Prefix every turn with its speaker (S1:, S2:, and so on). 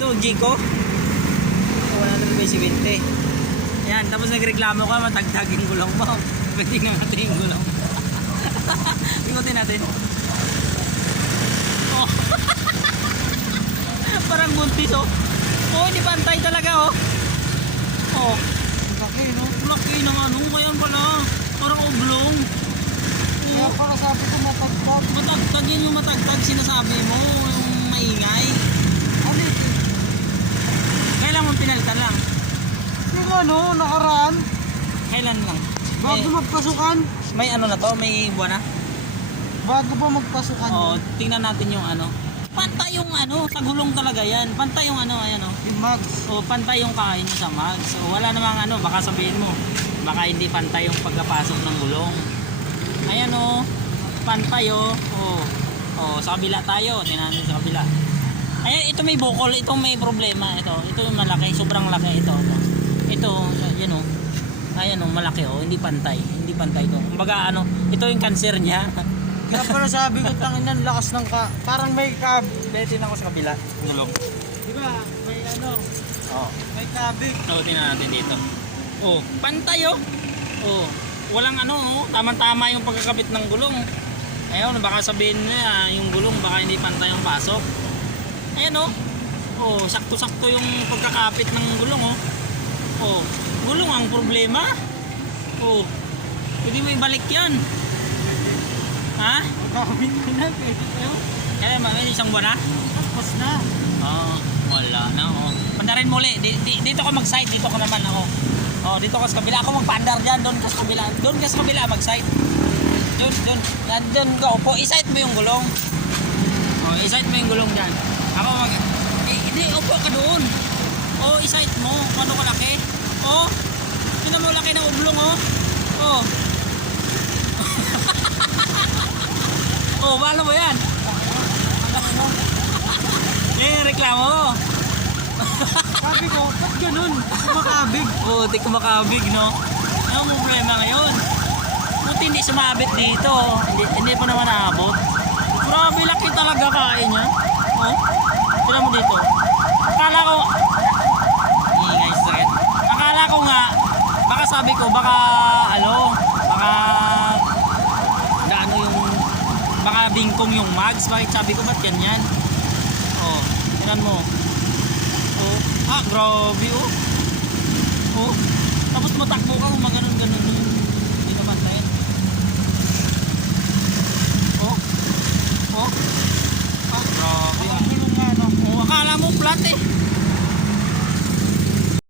S1: Ito, Jiko. 100 by 70. Yan, tapos nagreklamo ka, matagtag yung gulong mo. Pwede nga natin yung gulong. Ikutin natin. Oh. Parang buntis oh. Oh, hindi pantay talaga oh. Oh,
S2: Laki, no?
S1: laki ng ano, kaya pala. Parang oblong.
S2: Kaya para sabi ko matagpag.
S1: matagtag yun yung matagtag sinasabi mo, yung maingay.
S2: Ano ito?
S1: Kailan mo pinalitan lang?
S2: Yung ano, nakaraan.
S1: Kailan lang?
S2: Bago
S1: May,
S2: magpasukan.
S1: may ano na to? May buwan na?
S2: Bago pa magpasukan.
S1: Oo, tingnan natin yung ano. Pantay yung ano, sa gulong talaga yan. Pantay yung ano, ayan oh.
S2: Yung mags.
S1: O pantay yung kain niya sa mag. So wala namang ano, baka sabihin mo, baka hindi pantay yung pagkapasok ng gulong. Ayan o, pantay o. O, o sa kabila tayo, tingnan natin sa kabila. Ayan, ito may bukol, ito may problema. Ito, ito yung malaki, sobrang laki ito. Ito, yan o. Ayan o, malaki o, hindi pantay. Hindi pantay to. Kumbaga ano, ito yung cancer niya.
S2: Kaya pala sabi ko, tanginan, lakas ng ka... Parang may kab...
S1: Dahil tingnan ko sa kabila, gulong.
S2: Di ba? May ano,
S1: Oo.
S2: may kabig.
S1: Oo, tingnan natin dito. Oh, pantay oh. Oh, walang ano, oh. tamang-tama yung pagkakabit ng gulong. Ayun, baka sabihin nila yung gulong baka hindi pantay yung pasok. Ayan oh. Oh, sakto-sakto yung pagkakapit ng gulong oh. Oh, gulong ang problema. Oh. Pwede mo ibalik 'yan. Ha?
S2: Kabig ko na, pwede.
S1: Eh, may isang buwan na?
S2: Tapos na.
S1: Oo, wala na oh. Pandarin mo ulit. Di, di, dito ka mag-site, dito ko naman ako. Oh, dito ka sa kabila. Ako magpandar diyan, doon ka sa kabila. Doon ka sa kabila mag-site. Doon, doon. Yan, doon ka upo. I-site mo yung gulong. Oh, i-site mo yung gulong diyan. Ako mag hindi upo ka doon. Oh, i-site mo kung ano kalaki. Oh. Tingnan mo laki ng ublong oh. Oh. oh, paano mo yan? Yung reklamo.
S2: Sabi ko, ba't ganun? Kumakabig.
S1: Oh, di kumakabig, no? Ano problema ngayon? Buti hindi sumabit dito. Hindi, hindi pa naman naabot. Grabe, laki talaga kain niya. Oh, tignan mo dito. Akala ko... Ingay sakit. Akala ko nga, baka sabi ko, baka ano, baka... Gaano yung... Baka bingkong yung mags. Bakit sabi ko, ba't ganyan? Oh, tignan mo. Oh, ah, grabe oh. Oh, tapos matakbo ka kung maganon-ganon yung hindi ka pantayin. Oh, oh, ah, grabe ah.
S2: Ano,
S1: Oh, akala mo flat eh.